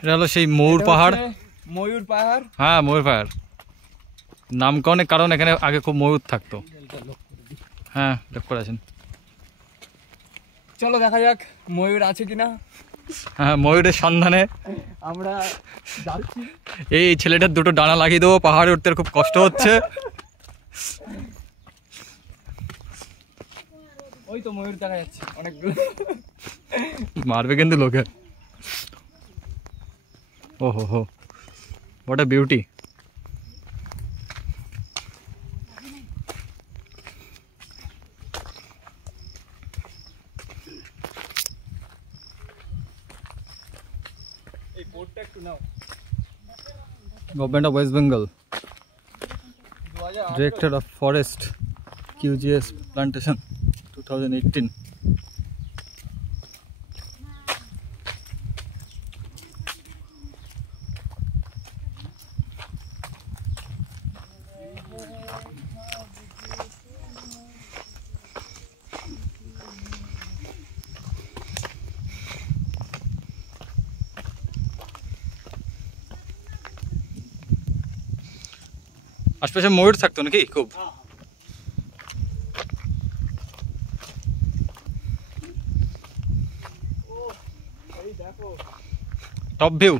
এটা হলো সেই ময়ূর পাহাড়। ময়ূর পাহাড়, হ্যাঁ ময়ূর পাহাড় নামকরণের কারণ এখানে আগে খুব ময়ূর থাকতো। হ্যাঁ লক্ষ্য করেছেন। চলো দেখা যাক ময়ূর আছে কিনা। হ্যাঁ ময়ূরের সন্ধানে আমরা যাচ্ছি। এই ছেলেটার দুটো ডানা লাগিয়ে দেবো, পাহাড়ে উঠতে খুব কষ্ট হচ্ছে। ওই তো ময়ূর দেখা যাচ্ছে অনেকগুলো। মারবে কিন্তু লোকে। ও হো হো, হোয়াট আ বিউটি। এই বোর্ডটা একটু নাও। Government of West Bengal, director of forest, QGS plantation 2018। আশপাশে ময়ূর থাকতো নাকি খুব? এই দেখো, top view.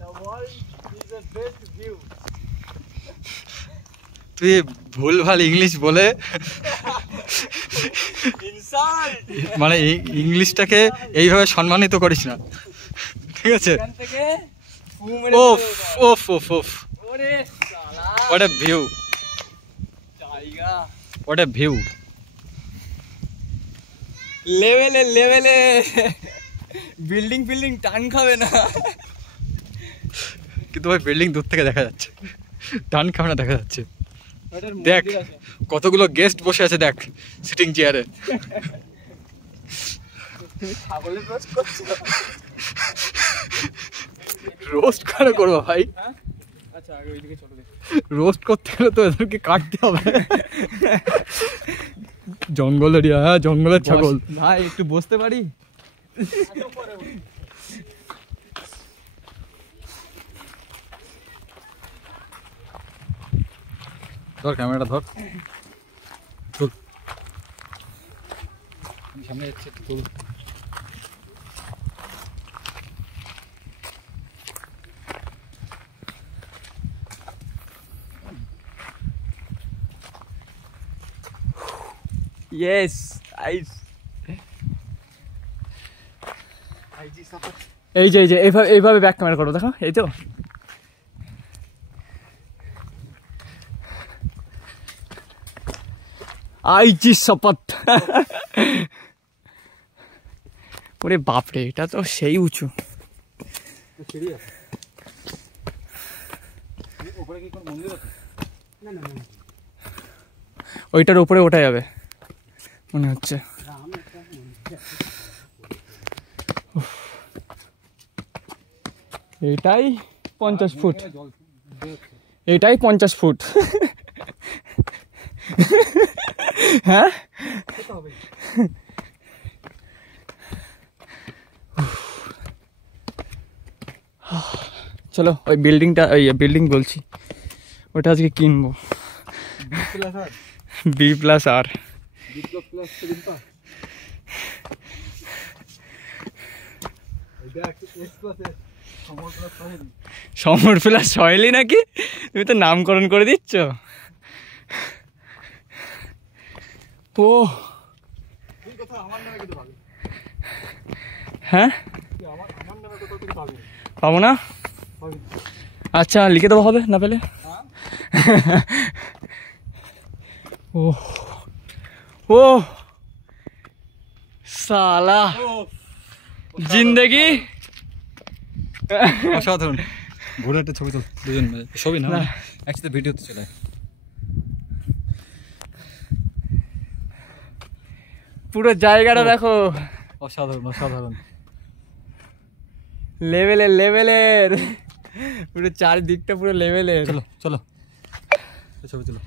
the world is the best view. তুই ভুলভাল ইংলিশ বলে ইনসাল্ট। মানে ইংলিশটাকে এইভাবে সম্মানিত করিস না, ঠিক আছে? এখান থেকে ফু মেরে ওফ দিতে হবে। ওফ ওফ ওফ, ওরে শালা, হোয়াট আ ভিউ, জায়গা হোয়াট আ ভিউ। লেভেলে লেভেলে, বিল্ডিং ফিল্ডিং টান খাবে না। কিন্তু ভাই বিল্ডিং দূর থেকে দেখা যাচ্ছে, টান খাবে না দেখা যাচ্ছে। ওটার দেখ মন্দির আছে। কতগুলো গেস্ট বসে আছে, দেখ সিটিং চেয়ারে। তুমি ছাগলের রোস্ট করছো? রোস্ট কেন করবো ভাই? হ্যাঁ আচ্ছা, আগে ওইদিকে চলো দেখি। রোস্ট করতে গেলে তো এদেরকে কাটতে হবে। জঙ্গল এরিয়া, হ্যাঁ জঙ্গলের ছাগল। ভাই একটু বসতে পারি? ধর ক্যামেরাটা ধর, তুল সামনে যাচ্ছে, তুল। ইয়েস আইস। এই যে এইভাবে এইভাবে ব্যাক ক্যামেরা করো, দেখো এই তো। আইজি শপথ। ওরে বাপরে, এটা তো সেই উঁচু। ওইটার উপরে ওঠা যাবে মনে হচ্ছে। এটাই 50 ফুট, এটাই 50 ফুট। হ্যাঁ চলো, ওই বিল্ডিংটা, ওই বিল্ডিং বলছি, ওটা আজকে কিনবো। B+R। সমর প্লাস সয়েলি নাকি? তুমি তো নামকরণ করে দিচ্ছ। ও হ্যাঁ পাবো না? আচ্ছা লিখে দেবো, হবে না পেলে। ও ও সালা জিন্দেগি। অসাধারণ। ঘুরে একটা ছবি তো দুজন মিলে, ছবি না একসাথে ভিডিওতে চলে। পুরো জায়গাটা দেখো, অসাধারণ অসাধারণ। লেভেলের লেভেলের, পুরো চারিদিকটা পুরো লেভেলের। চলো চলো ছবি তুলো।